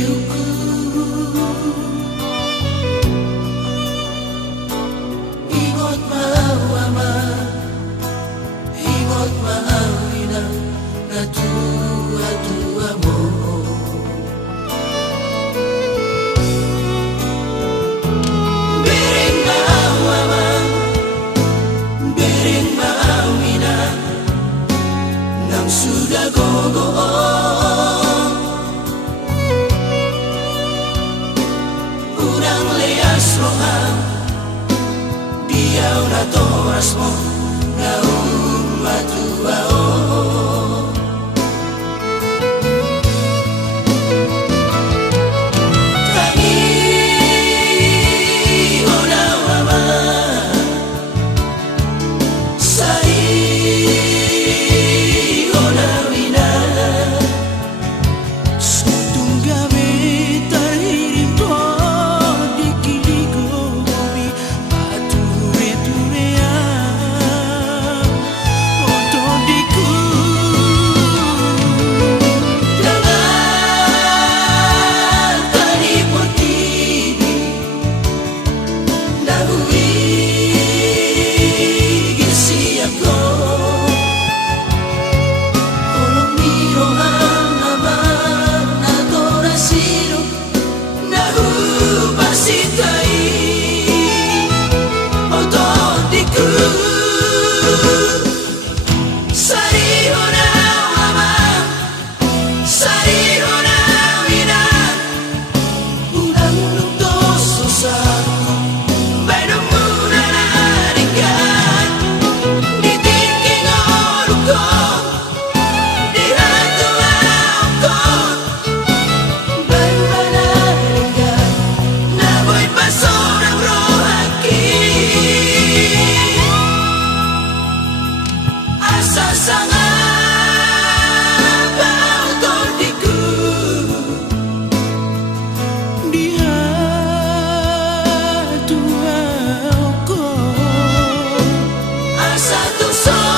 riuku ingot mawama ingot maawina na tua-tua mo bering mawama bering maawina nang sudah gogoon urang leas roham diaw na toras mo na umatuao tangi onawama sai onawina sutung gawe tahirim to dikiligomi ature-turea otodiku jangan tadi potini nahui gisiako kolong miro hanaman adorasiro nahu pasitai otodiku sarihona ama sarihona wina ulang luktos susahku baino muna naringgan ditingking olukon diratu laukon baino naringgan naboy pasorang rohaki asa sangat bautodiku dia tuaku asa tu sonang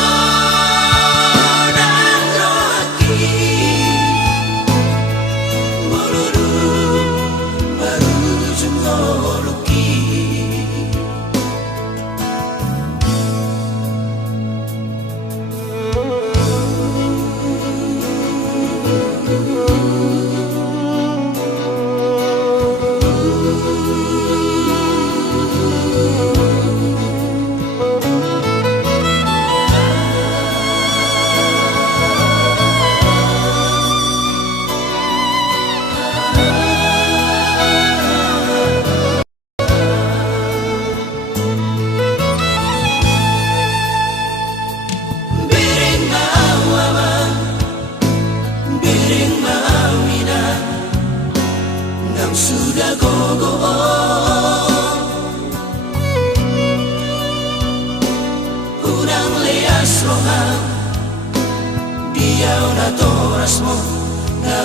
rohaki moluru baru jengoluki bering mawama bering mawina nang sudah gogoon urang leas roham diaw na toras mo na